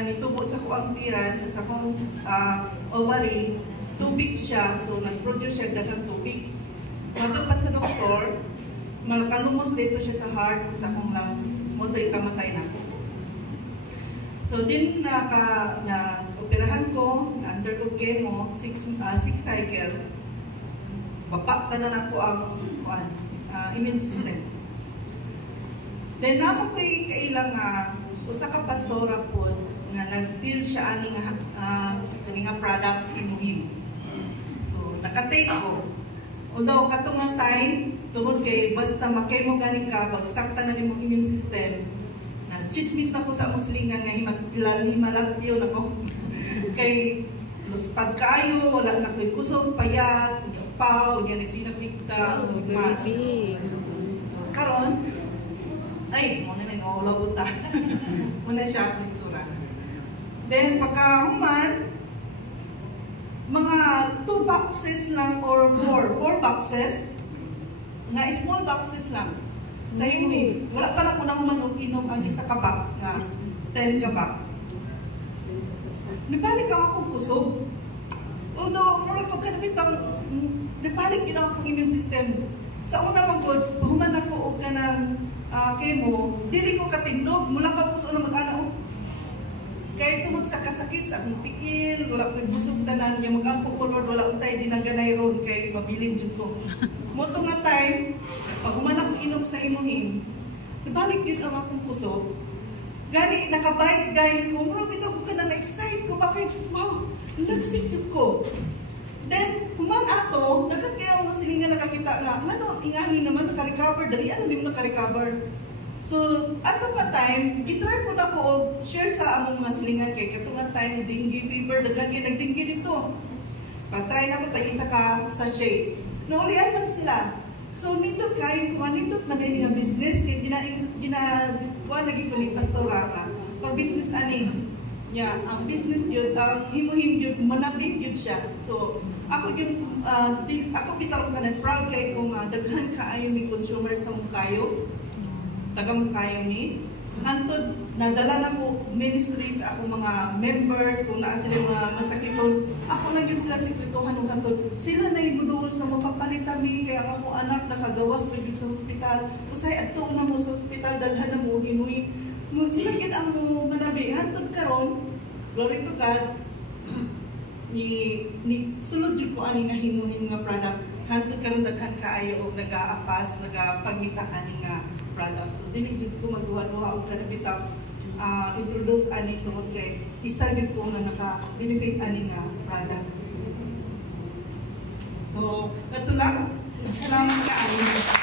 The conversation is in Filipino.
nga nitubo sa kuang tiyan, sa kong ovary, tubig siya, so nag-produce siya daghang tubig. Matod pa sa doktor, malakalumos dito siya sa heart, sa akong lungs, moto'y kamatay na ko. So din na operahan ko, undergo chemo, 6 cycle, bapakta na ako ang immune system. Then ako ko'y kailang usa ka pastora po nga nag-deal siya ani nga product imuhim. So nakatake ko. Although katong time tungod kay basta makemo gani ka bagsak ta na imong immune system. Na chismis na ko sa muslingan nga himalagyo na ko. Kay luspad kaayo, wala na ko'y kusog, payat, paw, niya ni sinafikta, so mas. So karon ay, muna na yung mawala buta. Muna siya ang itsura. Then, pagkahuman, mga 2 boxes lang or more, 4 boxes, nga small boxes lang. Sa imuhin, wala pa na ko nang manog-inom ang isa ka box nga 10 ka box. Nibalik ako kusog. Although, mula pagkanabitang, nibalik din ako immune system. Sa una magod, human ako o ka ng chemo, dili ko katignog, mula ka puso na mag-ana. Kaya tungod sa kasakit, sa akong tiil, wala ko busog tanan, yung mag-ampo ko, Lord, wala untay din ang ganay ron, kaya mabilin dyan ko. Moto nga time, pag human ako inom sa imuhin, nabalik din ang akong puso. Gani, nakabike-guide ko, marami ako ka na na-excite ko, bakit, wow, nagsiktod ko. Then, human ato, dagat kaya ang silingan nakakita nga, ano, ingani naman naka-recover, dali ano din naka-recover. So, ato nga time, gitry po na ko share sa among mga silingan kay kato nga time, dengue fever, dagat kaya nag-dengue dito. Pag-try na ko tayo isa ka sachet. Naulian man sila. So, nindot kayo, kung nindot man din nga business, kaya kuha lagi ko ni pastora ka. Pag business ani, yeah, ang business yun, ang himuhim yun, manabig yun siya. So, ako yung, ako pitarong ka na proud kay kung daghan kaayo ni consumer sa Mukayo, taga Mukayo ni. Hantod, nadala na ko ministry sa ako mga members, kung naa sila mga masakiton. Ako lang yun sila sekretuhan ng hantod. Sila na yung budool sa mapapalitami, kaya ako anak nakagawas na yun sa hospital. Usay ato na mo sa hospital, dalhan na mo, hinuwi. Sila yun ang manabi. Hantod karon, glory to God, ni sulod jud ko ani nga hinuhin nga product hantod karon daghan kaayo og nagaapas nagapagmita ani nga product. So dili jud ko magduha-duha og kanabitang introduce ani tungod kay isa jud ko nga naka-benefit ani nga product. So kato lang, salamat kaayo.